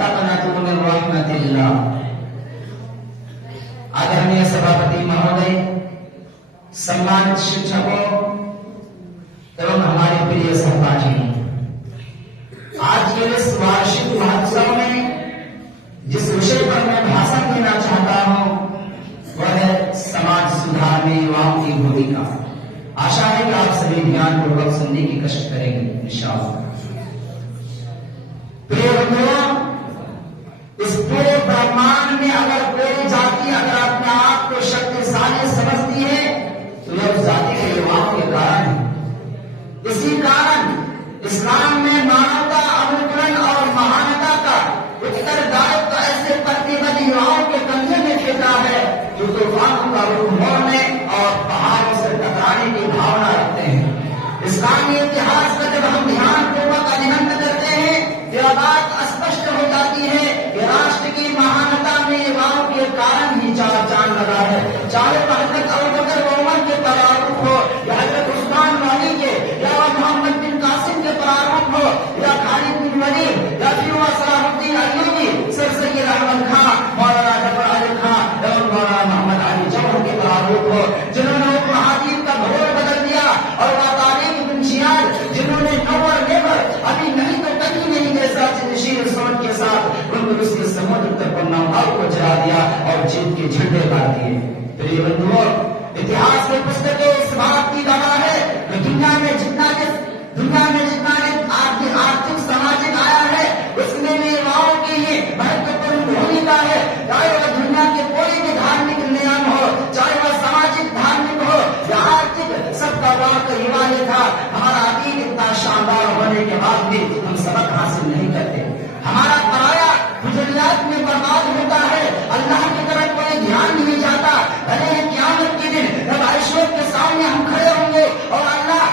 तक़नतू मिन रहमतिल्लाह। आदरणीय सभापति महोदय, सम्मानित शिक्षकों एवं हमारे प्रिय सहपाठी, आज के इस वार्षिक महोत्सव में जिस विषय पर मैं भाषण देना चाहता हूं वह है समाज सुधार में युवाओं की भूमिका। आशा है कि आप सभी ध्यानपूर्वक सुनने की कष्ट करेंगे इंशाअल्लाह। प्रिय बंधुओं, इस पूरे ब्रह्मांड में अगर कोई जाति अगर अपने आप को शक्तिशाली समझती है तो यह उस जाति के युवाओं के कारण है। इसी कारण इस्लाम में मानवता, अनुकूलन और महानता का उत्तरदायित्व ऐसे प्रतिबद्ध युवाओं के कंधे में फेंका है जो तूफानों का रुख मोड़ने और पहाड़ों से टकराने की भावना रखते हैं। इस्लामी इतिहास का जब हम ध्यानपूर्वक अध्ययन करते हैं यह बात स्पष्ट हो जाती है कि राष्ट्र की महानता में युवाओं के कारण ही चार चांद लगा है। चाहे हजरत अबू बकर उमर के परारुख हो या हजरत उस्मान गनी के या मोहम्मद बिन कासिम के परारुख हो या खालिद बिन वलीद या फिर Salahuddin Ayyubi, sir Syed Ahmad Khan, Maulana Zafar Ali Khan एवं मौलाना मोहम्मद अली जौहर के परारुख हो, जिन्होंने उपमहाद्वीप का भूगोल बदल दिया और तारीख बुनियाद, जिन्होंने नवर नेवर अभी नहीं तो कहीं नहीं जैसा नशीर सोच के साथ उसके समुद्र तक नाव को चला दिया और जीत के झंडे गाड़ दिए। प्रिय बंधुओं, इतिहास की पुस्तकें इस बात की गवाह है कि दुनिया में जितना आर्थिक सामाजिक आया है उसमें भी युवाओं की ही महत्वपूर्ण भूमिका है। चाहे वह दुनिया के कोई भी धार्मिक नियम हो, चाहे वह सामाजिक धार्मिक हो या आर्थिक, सबका वाक युवा ने था। हमारा अतीत इतना शानदार होने के बाद भी हम सबक हासिल नहीं करते। हमारा पराया गुजरियात में बर्बाद होता है, अल्लाह की तरफ कोई ध्यान नहीं जाता। भले ही क़यामत के दिन जब अर्शों के सामने हम खड़े होंगे और अल्लाह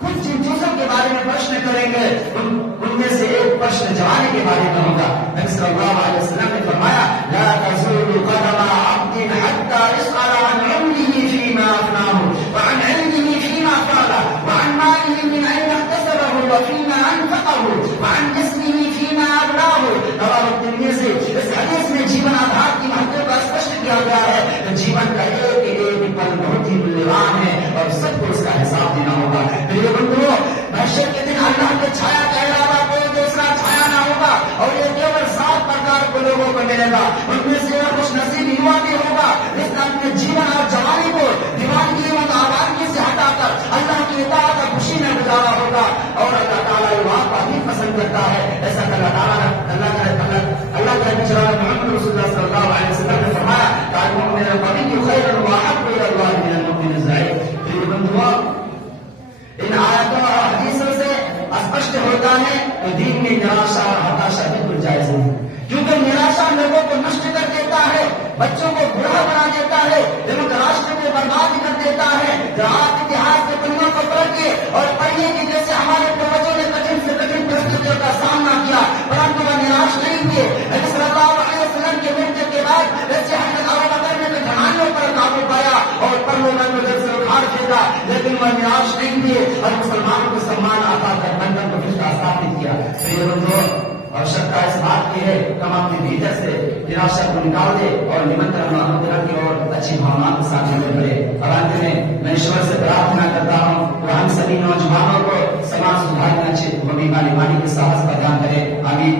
कुछ जिन चीजों के बारे में प्रश्न करेंगे उनमें से एक प्रश्न जवानी के बारे में होगा। नबी सल्लल्लाहु अलैहि वसल्लम ने फरमाया, ला तज़ूलु क़दमा अब्दिन हत्ता यसअल अन उम्रिही फीमा अफ़नाहु व अन इल्मिही फीमा क़ाला व अन मालिही मिन अय्न इक्तसबहु व फीमा अनफ़क़हु व अन जिस्मिही फीमा अबलाहु। रवाहु तिर्मिज़ी। इस हदीस में जीवन आधार की महत्व का स्पष्ट किया गया है। तो जीवन का एक पल बहुत ही मूल्यवान है और सबको उसका हिसाब देना होगा। प्रिय बंधुओं, महशर के दिन अल्लाह के छाया के अलावा कोई दूसरा छाया ना होगा और ये केवल 7 प्रकार के लोगों को मिलेगा। उनमें से एक खुश नसीब युवा भी होगा जिसने अपने जीवन और जवानी को दीवानगी व आवाज़गी से हटाकर अल्लाह की इताअत और खुशी में गुजारा होगा और अल्लाह ताला युवा को भी पसंद करता है। ऐसा अल्लाह ताला अल्लाह के नबी मोहम्मद रसूलुल्लाह सल्लल्लाहु अलैहि वसल्लम ने फरमाया, काल मुमिन कभी खैर व अहब्बु इला अल्लाह मिन मुमिन ज़ाइद। प्रिय बंधुओं, इन आयतों और हदीसों से स्पष्ट होता है कि दीन में निराशा और हताशा बिल्कुल जायज नहीं, क्योंकि निराशा लोगों को नष्ट कर देता है, बच्चों को बुरा बना देता है, एवं राष्ट्र को बर्बाद कर देता है। आप इतिहास के पन्नों को पढ़िए और पढ़िए कि जैसे हमारे पूर्वजों ने कठिन से कठिन परिस्थितियों का सामना किया परंतु वह निराश नहीं हुए। नबी सल्लल्लाहु अलैहि वसल्लम के मृत्यु के बाद जैसे हजरत अबू बकर ने जमानों पर काबू पाया और पर लोगों को जब से उखाड़ फेंका, लेकिन वह निराश नहीं हुए और मुसलमानों को सम्मान आता कर बंधन को फिर स्थापित किया। प्रिय बंधुओं, आवश्यकता इस बात की है कि हम अपने भीतर से निराशा को निकाल दे और निमंत्रण अनुग्रह की ओर अच्छी भावना के साथ आगे बढ़े। और अंत में मैं ईश्वर से प्रार्थना करता हूँ कि हम सभी नौजवानों को समाज सुधार में अच्छे बीमारी के साहस प्रदान करें। आमीन।